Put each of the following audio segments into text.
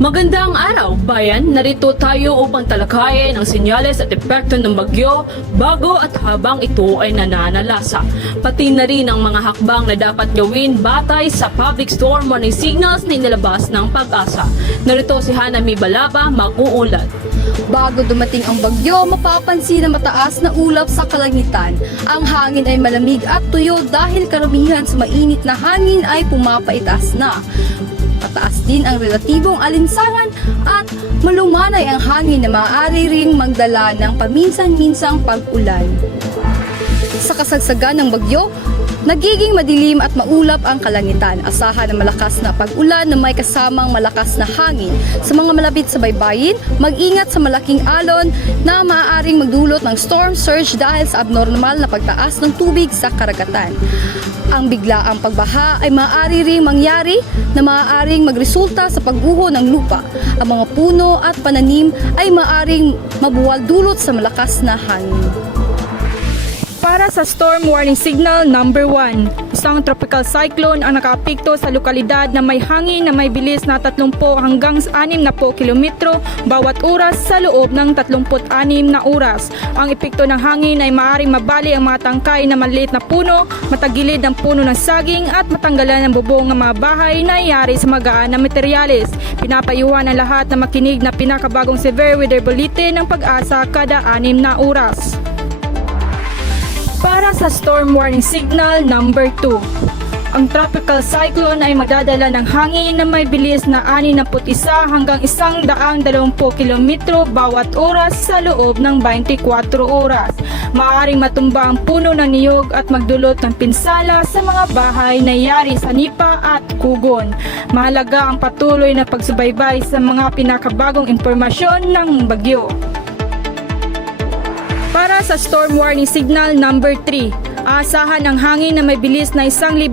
Magandang araw, bayan! Narito tayo upang talakayin ang senyales at epekto ng bagyo bago at habang ito ay nananalasa. Pati na rin ang mga hakbang na dapat gawin batay sa public storm warning signals na inilabas ng Pag-asa. Narito si Hanami Balaba, mag-uulat. Bago dumating ang bagyo, mapapansin na mataas na ulap sa kalangitan. Ang hangin ay malamig at tuyo dahil karamihan sa mainit na hangin ay pumapaitaas na. Mataas din ang relatibong alinsangan at malumanay ang hangin na maaari ring magdala ng paminsan-minsang pag-ulan. Sa kasagsagan ng bagyo, nagiging madilim at maulap ang kalangitan. Asahan ng malakas na pag-ulan na may kasamang malakas na hangin. Sa mga malapit sa baybayin, mag-ingat sa malaking alon na maaaring magdulot ng storm surge dahil sa abnormal na pagtaas ng tubig sa karagatan. Ang biglaang pagbaha ay maaari ring mangyari na maaaring magresulta sa pagguho ng lupa. Ang mga puno at pananim ay maaaring mabuwal dulot sa malakas na hangin. Para sa Storm Warning Signal number 1, isang tropical cyclone ang nakaapekto sa lokalidad na may hangin na may bilis na 30 hanggang 60 kilometro bawat oras sa loob ng 36 na oras. Ang epekto ng hangin ay maaaring mabali ang mga tangkay na maliit na puno, matagilid ang puno ng saging at matanggalan ng bubong ng mga bahay na iyari sa magaan na materyales. Pinapayuhan ang lahat na makinig na pinakabagong severe weather bulletin ng Pag-asa kada 6 na oras. Para sa Storm Warning Signal number 2, ang tropical cyclone ay magdadala ng hangin na may bilis na 61 hanggang 120 kilometro bawat oras sa loob ng 24 oras. Maaaring matumba ang puno ng niyog at magdulot ng pinsala sa mga bahay na yari sa Nipa at Kugon. Mahalaga ang patuloy na pagsubaybay sa mga pinakabagong impormasyon ng bagyo. Para sa Storm Warning Signal number 3, aasahan ang hangin na may bilis na 1,021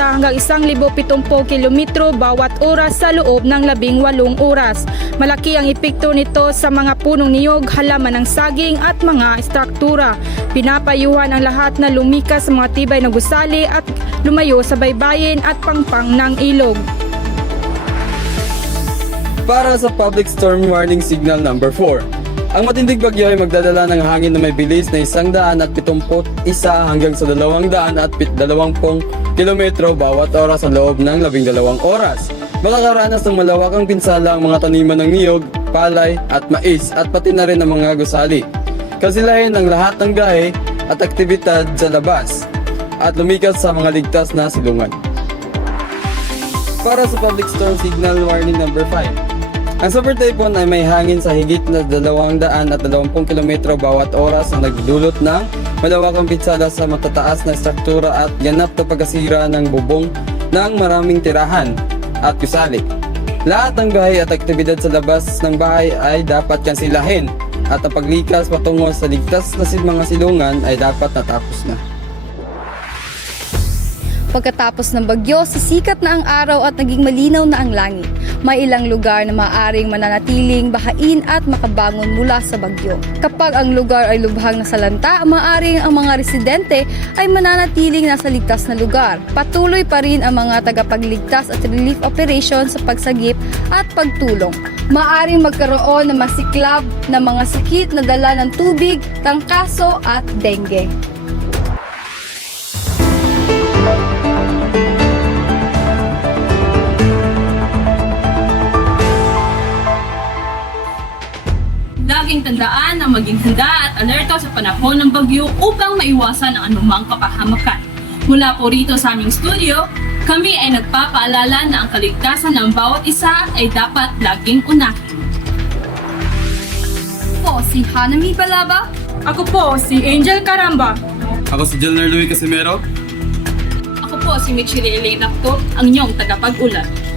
hanggang 1,070 kilometro bawat oras sa loob ng 18 oras. Malaki ang epekto nito sa mga punong niyog, halaman ng saging at mga struktura. Pinapayuhan ang lahat na lumikas sa mga tibay na gusali at lumayo sa baybayin at pangpang ng ilog. Para sa Public Storm Warning Signal number 4, ang matinding bagyo ay magdadala ng hangin na may bilis na 171 hanggang sa 220 kilometro bawat oras sa loob ng 12 oras. Makakaranas ng malawakang pinsala ang mga taniman ng niyog, palay at mais at pati na rin ang mga gusali. Kasilahin ang lahat ng gahe at aktibidad sa labas at lumikas sa mga ligtas na silungan. Para sa Public Storm Signal Warning number 5, ang super typhoon ay may hangin sa higit na 220 km bawat oras na nagdudulot ng malawakang pinsala sa matataas na struktura at ganap na pagkasira ng bubong ng maraming tirahan at gusali. Lahat ng bahay at aktibidad sa labas ng bahay ay dapat kansilahin at ang paglikas patungo sa ligtas na mga silungan ay dapat natapos na. Pagkatapos ng bagyo, sisikat na ang araw at naging malinaw na ang langit. May ilang lugar na maaaring mananatiling bahain at makabangon mula sa bagyo. Kapag ang lugar ay lubhang nasalanta, maaaring ang mga residente ay mananatiling nasa ligtas na lugar. Patuloy pa rin ang mga tagapagligtas at relief operations sa pagsagip at pagtulong. Maaaring magkaroon ng masiklab na mga sakit na dala ng tubig, tangkaso at dengue. Laging tandaan na maging handa at alerto sa panahon ng bagyo upang maiwasan ang anumang kapahamakan. Mula po rito sa aming studio, kami ay nagpapaalala na ang kaligtasan ng bawat isa ay dapat laging unahin. Po si Hanami Balaba. Ako po si Angel Caramba. Ako si Jelner Louie Casimero. Ako po si Michelle Elena Cto, ang inyong tagapag-ulat.